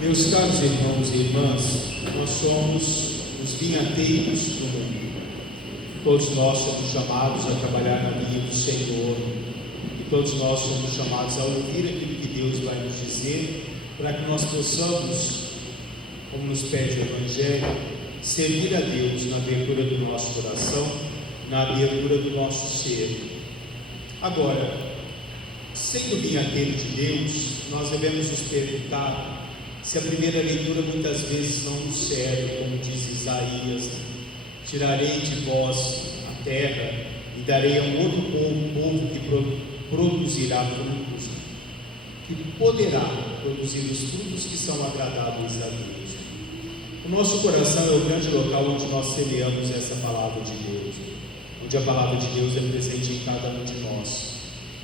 Meus caros irmãos e irmãs, nós somos os vinhateiros do mundo. Todos nós somos chamados a trabalhar na vinha do Senhor. E todos nós somos chamados a ouvir aquilo que Deus vai nos dizer, para que nós possamos, como nos pede o Evangelho, servir a Deus na abertura do nosso coração, na abertura do nosso ser. Agora, sendo vinhateiro de Deus, nós devemos nos perguntar se a primeira leitura muitas vezes não nos serve, como diz Isaías: tirarei de vós a terra e darei a um outro povo que produzirá frutos, que poderá produzir os frutos que são agradáveis a Deus. O nosso coração é o grande local onde nós semeamos essa palavra de Deus, onde a palavra de Deus é presente em cada um de nós.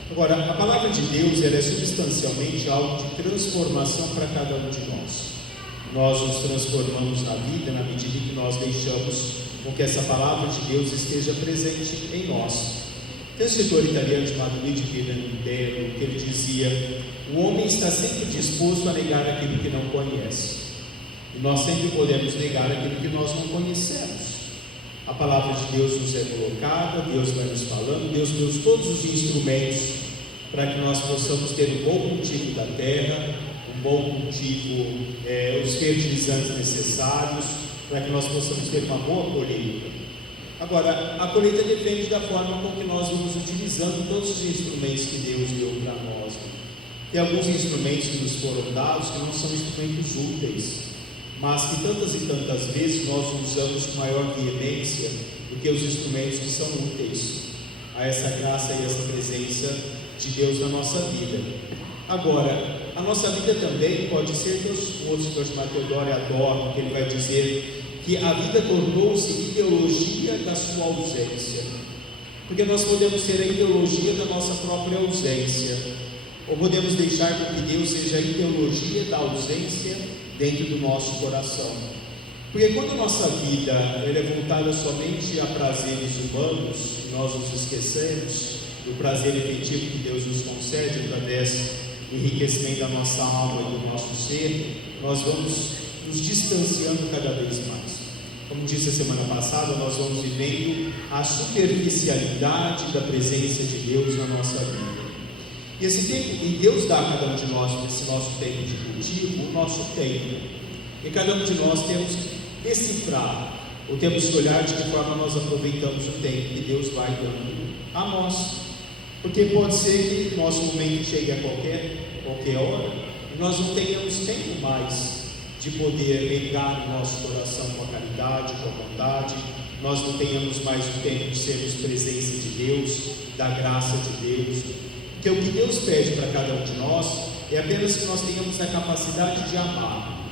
Agora, a palavra de Deus ela é substancialmente algo de transformação para cada um de nós. Nós nos transformamos na vida na medida que nós deixamos com que essa palavra de Deus esteja presente em nós. Tem um escritor italiano chamado Luigi Pirandello que ele dizia: o homem está sempre disposto a negar aquilo que não conhece, e nós sempre podemos negar aquilo que nós não conhecemos. A palavra de Deus nos é colocada, Deus vai nos falando, Deus nos deu todos os instrumentos para que nós possamos ter um bom cultivo da terra, um bom cultivo, os fertilizantes necessários, para que nós possamos ter uma boa colheita. Agora, a colheita depende da forma com que nós vamos utilizando todos os instrumentos que Deus deu para nós. Tem alguns instrumentos que nos foram dados que não são instrumentos úteis, mas que tantas e tantas vezes nós usamos com maior veemência do que os instrumentos que são úteis a essa graça e essa presença de Deus na nossa vida. Agora, a nossa vida também pode ser, o outro escritor chamado Theodore Adorno, que ele vai dizer que a vida tornou-se ideologia da sua ausência, porque nós podemos ter a ideologia da nossa própria ausência, ou podemos deixar com que Deus seja a ideologia da ausência dentro do nosso coração. Porque quando a nossa vida ela é voltada somente a prazeres humanos, nós nos esquecemos do prazer efetivo que Deus nos concede através do enriquecimento da nossa alma e do nosso ser, nós vamos nos distanciando cada vez mais. Como disse a semana passada, nós vamos vivendo a superficialidade da presença de Deus na nossa vida. E esse tempo, e Deus dá a cada um de nós, nesse nosso tempo de cultivo, o nosso tempo. E cada um de nós temos que decifrar, ou temos que olhar de que forma nós aproveitamos o tempo que Deus vai dando a nós. Porque pode ser que o nosso momento chegue a qualquer hora, e nós não tenhamos tempo mais de poder ligar o nosso coração com a caridade, com a bondade, nós não tenhamos mais o tempo de sermos presença de Deus, da graça de Deus. Porque o que Deus pede para cada um de nós é apenas que nós tenhamos a capacidade de amar,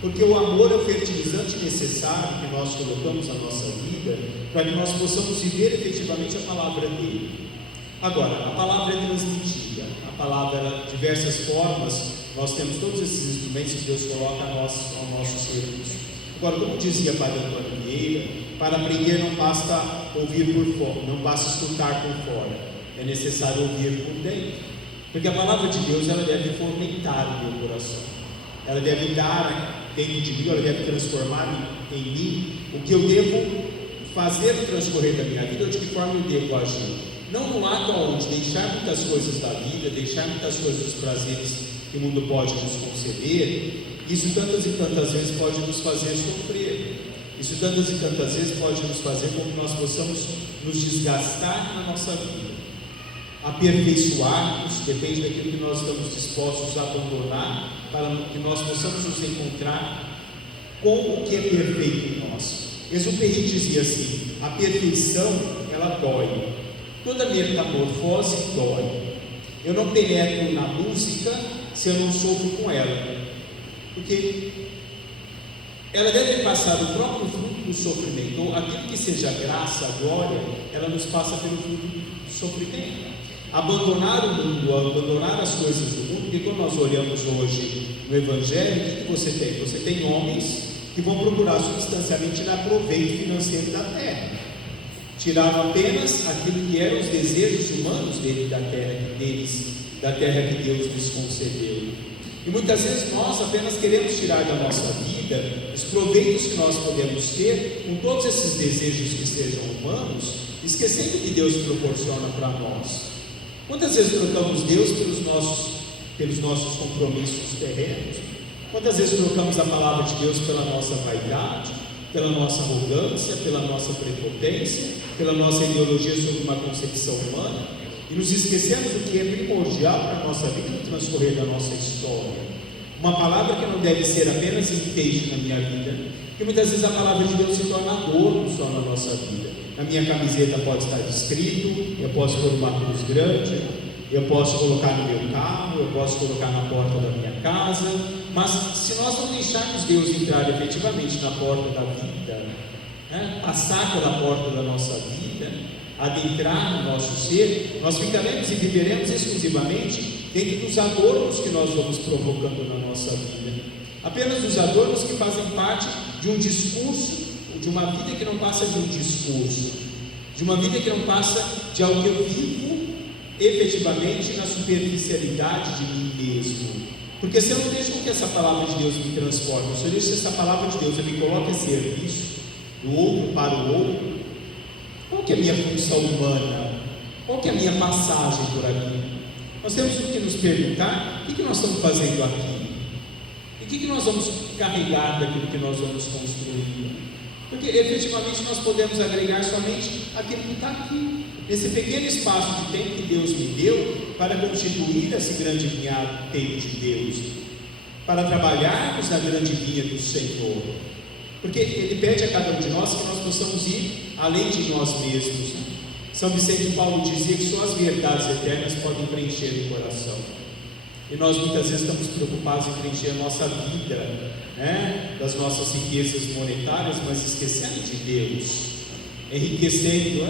porque o amor é o fertilizante necessário que nós colocamos na nossa vida para que nós possamos viver efetivamente a palavra dele. Agora, a palavra é transmitida, a palavra, diversas formas, nós temos todos esses instrumentos que Deus coloca ao nosso serviço. Agora, como dizia Padre Antônio Vieira, para aprender não basta ouvir por fora, não basta escutar por fora, é necessário ouvir por dentro, porque a palavra de Deus ela deve fomentar o meu coração, ela deve dar dentro de mim, ela deve transformar em mim o que eu devo fazer transcorrer da minha vida, ou de que forma eu devo agir. Não no ato onde deixar muitas coisas da vida, deixar muitas coisas dos prazeres que o mundo pode nos conceder, isso tantas e tantas vezes pode nos fazer sofrer, isso tantas e tantas vezes pode nos fazer com que nós possamos nos desgastar na nossa vida. Aperfeiçoar-nos depende daquilo que nós estamos dispostos a abandonar, para que nós possamos nos encontrar com o que é perfeito em nós. Exupéry dizia assim: a perfeição ela dói, toda metamorfose dói. Eu não penetro na música se eu não sofro com ela, porque ela deve passar o próprio fruto do sofrimento. Então, aquilo que seja graça, glória, ela nos passa pelo fruto do sofrimento. Abandonar o mundo, abandonar as coisas do mundo, porque quando nós olhamos hoje no Evangelho, o que você tem? Você tem homens que vão procurar substancialmente tirar proveito financeiro da terra, tiraram apenas aquilo que eram os desejos humanos deles, da terra que Deus lhes concedeu. E muitas vezes nós apenas queremos tirar da nossa vida os proveitos que nós podemos ter com todos esses desejos que sejam humanos, esquecendo que Deus proporciona para nós. Quantas vezes trocamos Deus pelos nossos compromissos terrenos? Quantas vezes trocamos a palavra de Deus pela nossa vaidade, pela nossa arrogância, pela nossa prepotência, pela nossa ideologia sobre uma concepção humana, e nos esquecemos do que é primordial para a nossa vida no transcorrer da nossa história? Uma palavra que não deve ser apenas enfeite na minha vida, porque muitas vezes a palavra de Deus se torna adorno só na nossa vida. Na minha camiseta pode estar escrito, eu posso pôr uma cruz grande, eu posso colocar no meu carro, eu posso colocar na porta da minha casa, mas se nós não deixarmos Deus entrar efetivamente na porta da vida, passar pela porta da nossa vida, adentrar no nosso ser, nós ficaremos e viveremos exclusivamente dentro dos adornos que nós vamos provocando na nossa vida, apenas os adornos que fazem parte de um discurso, de uma vida que não passa de um discurso, de uma vida que não passa de algo que eu vivo efetivamente na superficialidade de mim mesmo. Porque se eu não deixo que essa palavra de Deus me transforme, se eu deixo que essa palavra de Deus me coloque a serviço do outro para o outro, qual que é a minha função humana? Qual que é a minha passagem por aqui? Nós temos que nos perguntar: o que nós estamos fazendo aqui? E o que nós vamos carregar daquilo que nós vamos construir? Porque efetivamente nós podemos agregar somente aquilo que está aqui, nesse pequeno espaço de tempo que Deus me deu para constituir esse grande vinhateiro de Deus, para trabalharmos na grande vinha do Senhor. Porque Ele pede a cada um de nós que nós possamos ir além de nós mesmos. São Vicente Paulo dizia que só as verdades eternas podem preencher o coração. E nós muitas vezes estamos preocupados em preencher a nossa vida, das nossas riquezas monetárias, mas esquecendo de Deus, enriquecendo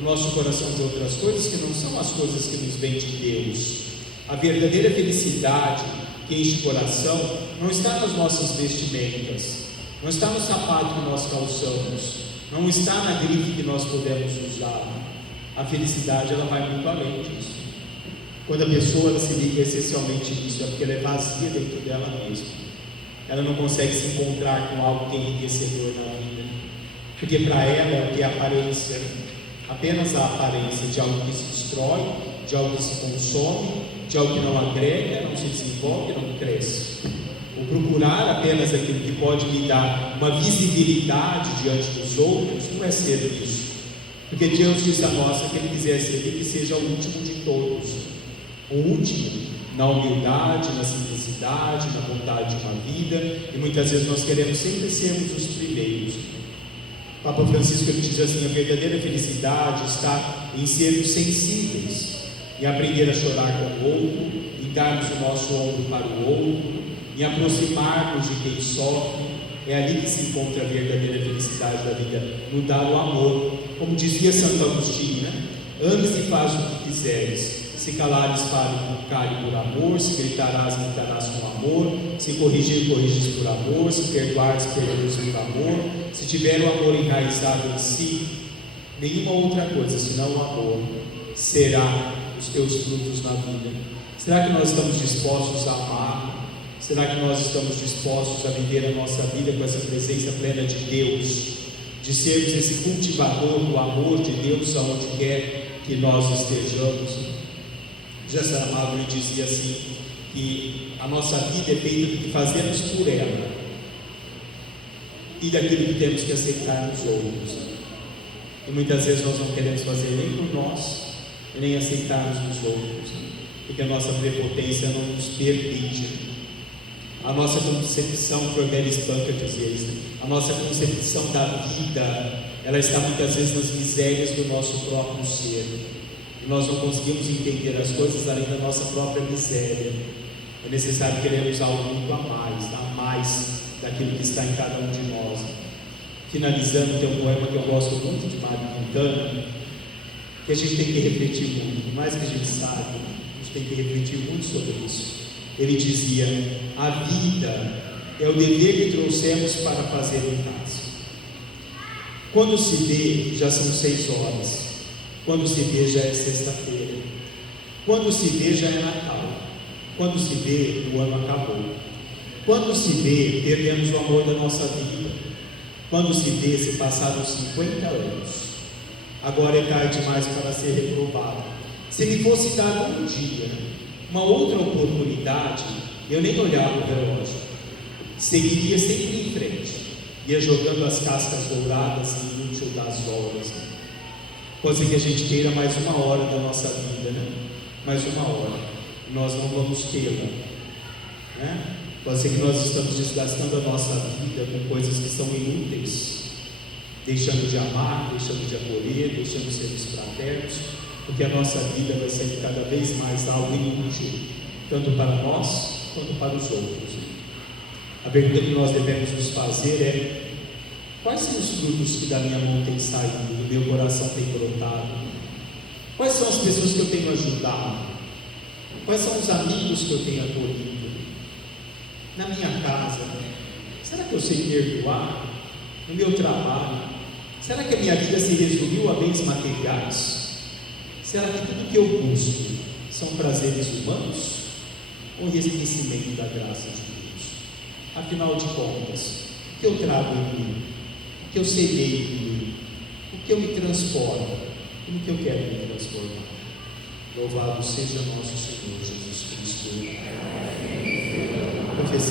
o nosso coração de outras coisas que não são as coisas que nos vêm de Deus. A verdadeira felicidade que enche o coração não está nas nossas vestimentas, não está no sapato que nós calçamos, não está na grife que nós podemos usar. A felicidade ela vai muito além disso. Quando a pessoa ela se liga essencialmente nisso, é porque ela é vazia dentro dela mesma. Ela não consegue se encontrar com algo que é enriquecedor na vida, porque para ela é o que é aparência, apenas a aparência de algo que se destrói, de algo que se consome, de algo que não agrega, não se desenvolve, não cresce. O procurar apenas aquilo que pode me dar uma visibilidade diante dos outros não é ser isso, porque Deus diz a nós que Ele quiser ser, que seja o último de todos, o último na humildade, na simplicidade, na vontade de uma vida, e muitas vezes nós queremos sempre sermos os primeiros. Papa Francisco ele diz assim: a verdadeira felicidade está em sermos sensíveis, em aprender a chorar com o outro, em darmos o nosso ombro para o outro, em aproximarmos de quem sofre. É ali que se encontra a verdadeira felicidade da vida, no dar o amor. Como dizia Santo Agostinho, ames e faz o que quiseres. Se calares, cale por amor. Se gritarás, gritarás com amor. Se corrigir, corriges por amor. Se perdoares, perdoas por amor. Se tiver o amor enraizado em si, nenhuma outra coisa senão o amor será os teus frutos na vida. Será que nós estamos dispostos a amar? Será que nós estamos dispostos a viver a nossa vida com essa presença plena de Deus? De sermos esse cultivador do amor de Deus aonde quer que nós estejamos? José Saramago dizia assim, que a nossa vida é feita do que fazemos por ela e daquilo que temos que aceitar nos outros. E muitas vezes nós não queremos fazer nem por nós, nem aceitarmos nos outros, porque a nossa prepotência não nos permite. A nossa concepção, Cornélio Espanca dizia isso, a nossa concepção da vida, ela está muitas vezes nas misérias do nosso próprio ser. E nós não conseguimos entender as coisas além da nossa própria miséria. É necessário querermos algo muito a mais daquilo que está em cada um de nós. Finalizando, tem um poema que eu gosto muito de Mário Quintana, que a gente tem que refletir muito, por mais que a gente saiba, a gente tem que refletir muito sobre isso. Ele dizia: a vida é o dever que trouxemos para fazer em casa. Quando se vê, já são 6 horas. Quando se vê, já é sexta-feira. Quando se vê, já é Natal. Quando se vê, o ano acabou. Quando se vê, perdemos o amor da nossa vida. Quando se vê, se passaram 50 anos. Agora é tarde demais para ser reprovado. Se me fosse dado um dia, uma outra oportunidade, eu nem olhava o relógio. Seguiria sempre em frente. Ia jogando as cascas douradas e inútil das horas. Pode ser que a gente queira mais uma hora da nossa vida, né? Mais uma hora. Nós não vamos tê-la, né? Pode ser que nós estamos desgastando a nossa vida com coisas que são inúteis, deixando de amar, deixando de acolher, deixando de sermos fraternos, porque a nossa vida vai ser cada vez mais algo inútil, tanto para nós quanto para os outros. A pergunta que nós devemos nos fazer é: quais são os frutos que da minha mão têm saído, do meu coração têm brotado? Quais são as pessoas que eu tenho ajudado? Quais são os amigos que eu tenho acolhido? Na minha casa, será que eu sei perdoar? No meu trabalho, será que a minha vida se resumiu a bens materiais? Será que tudo que eu busco são prazeres humanos ou reconhecimento da graça de Deus? Afinal de contas, o que eu trago em mim? O que eu semeio em mim? O que eu me transformo? E no que eu quero me transformar? Louvado seja nosso Senhor Jesus Cristo.